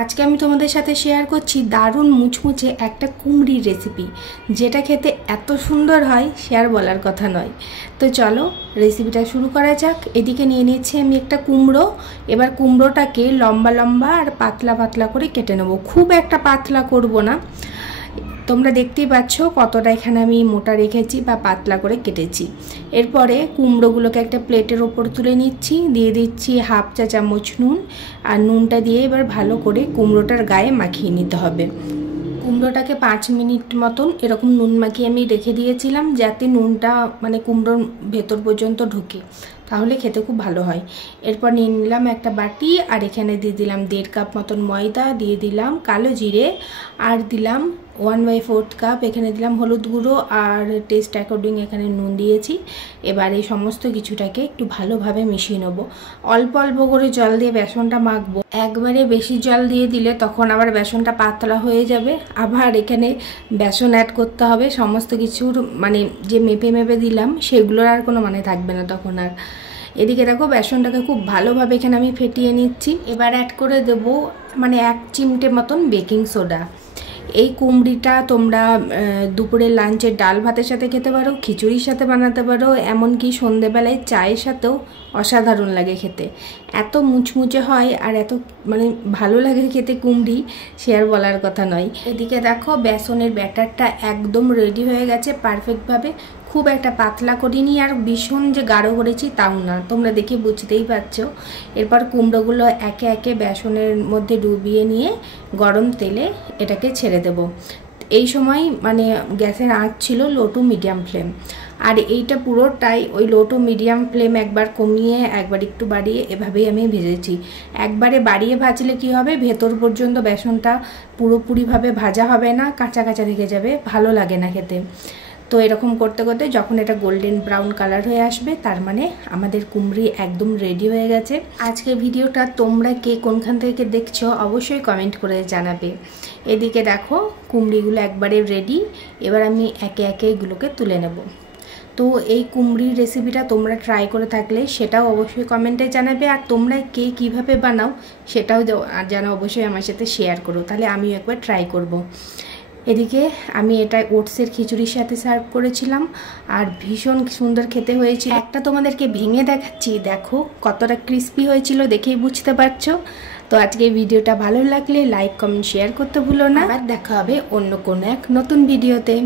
আজকে আমি তোমাদের সাথে শেয়ার করছি দারুণ মুচমুচে একটা কুমড়ির রেসিপি, যেটা খেতে এত সুন্দর হয় সে আর বলার কথা নয়। তো চলো রেসিপিটা শুরু করা যাক। এদিকে নিয়ে নিচ্ছি আমি একটা কুমড়ো। এবার কুমড়োটাকে লম্বা লম্বা আর পাতলা পাতলা করে কেটে নেব, খুব একটা পাতলা করব না। তোমরা দেখতেই পাচ্ছ কতটা এখানে আমি মোটা রেখেছি বা পাতলা করে কেটেছি। এরপরে কুমড়োগুলোকে একটা প্লেটের ওপর তুলে নিচ্ছি, দিয়ে দিচ্ছি হাফ চা চামচ নুন, আর নুনটা দিয়ে এবার ভালো করে কুমড়োটার গায়ে মাখিয়ে নিতে হবে। কুমড়োটাকে 5 মিনিট মতন এরকম নুন মাখিয়ে আমি রেখে দিয়েছিলাম, যাতে নুনটা মানে কুমড়োর ভেতর পর্যন্ত ঢোকে, তাহলে খেতে খুব ভালো হয়। এরপর নিয়ে নিলাম একটা বাটি, আর এখানে দিয়ে দিলাম 1.5 কাপ মতন ময়দা, দিয়ে দিলাম কালো জিরে, আর দিলাম 1/4 কাপ এখানে দিলাম হলুদ গুঁড়ো, আর টেস্ট অ্যাকর্ডিং এখানে নুন দিয়েছি। এবার এই সমস্ত কিছুটাকে একটু ভালোভাবে মিশিয়ে নেবো। অল্প অল্প করে জল দিয়ে বেসনটা মাখবো, একবারে বেশি জল দিয়ে দিলে তখন আবার বেসনটা পাতলা হয়ে যাবে। আবার এখানে বেসন অ্যাড করতে হবে, সমস্ত কিছুর মানে যে মেপে মেপে দিলাম সেগুলোর আর কোনো মানে থাকবে না তখন আর। এদিকে দেখো বেসনটাকে খুব ভালোভাবে এখানে আমি ফেটিয়ে নিচ্ছি। এবার অ্যাড করে দেবো মানে 1 চিমটে মতন বেকিং সোডা। এই কুমড়িটা তোমরা দুপুরের লাঞ্চের ডাল ভাতের সাথে খেতে পারো, খিচুড়ির সাথে বানাতে পারো, এমনকি সন্ধেবেলায় চায়ের সাথেও অসাধারণ লাগে খেতে। এত মুচমুচে হয় আর এত মানে ভালো লাগে খেতে কুমড়ি, সে আর বলার কথা নয়। এদিকে দেখো বেসনের ব্যাটারটা একদম রেডি হয়ে গেছে পারফেক্টভাবে। খুব একটা পাতলা করিনি আর ভীষণ যে গাঢ় করেছি তাও না, তোমরা দেখে বুঝতেই পারছো। এরপর কুমড়োগুলো একে একে বেসনের মধ্যে ডুবিয়ে নিয়ে গরম তেলে এটাকে ছেড়ে দেব। এই সময় মানে গ্যাসের আঁচ ছিল লো টু মিডিয়াম ফ্লেম, আর এইটা পুরোটাই ওই লো টু মিডিয়াম ফ্লেম একবার কমিয়ে একবার একটু বাড়িয়ে এভাবেই আমি ভেজেছি। একবারে বাড়িয়ে ভাজলে কি হবে, ভেতর পর্যন্ত বেসনটা পুরোপুরিভাবে ভাজা হবে না, কাঁচা কাঁচা থেকে যাবে, ভালো লাগে না খেতে। তো এরকম করতে করতে যখন এটা গোল্ডেন ব্রাউন কালার হয়ে আসবে, তার মানে আমাদের কুমড়ি একদম রেডি হয়ে গেছে। আজকে ভিডিওটা তোমরা কে কোনখান থেকে দেখছো অবশ্যই কমেন্ট করে জানাবে। এদিকে দেখো কুমড়িগুলো একবারে রেডি। এবার আমি একে একে এগুলোকে তুলে নেব। তো এই কুমড়ির রেসিপিটা তোমরা ট্রাই করে থাকলে সেটাও অবশ্যই কমেন্টে জানাবে, আর তোমরা কে কীভাবে বানাও সেটাও যেন অবশ্যই আমার সাথে শেয়ার করো, তাহলে আমিও একবার ট্রাই করব। এদিকে আমি এটা ওটসের খিচুড়ির সাথে সার্ভ করেছিলাম, আর ভীষণ সুন্দর খেতে হয়েছিল। একটা তোমাদেরকে ভেঙে দেখাচ্ছি, দেখো কতটা ক্রিস্পি হয়েছিল, দেখেই বুঝতে পারছো। তো আজকে ভিডিওটা ভালো লাগলে লাইক কমেন্ট শেয়ার করতে ভুলো না। আবার দেখা হবে অন্য কোনো এক নতুন ভিডিওতে।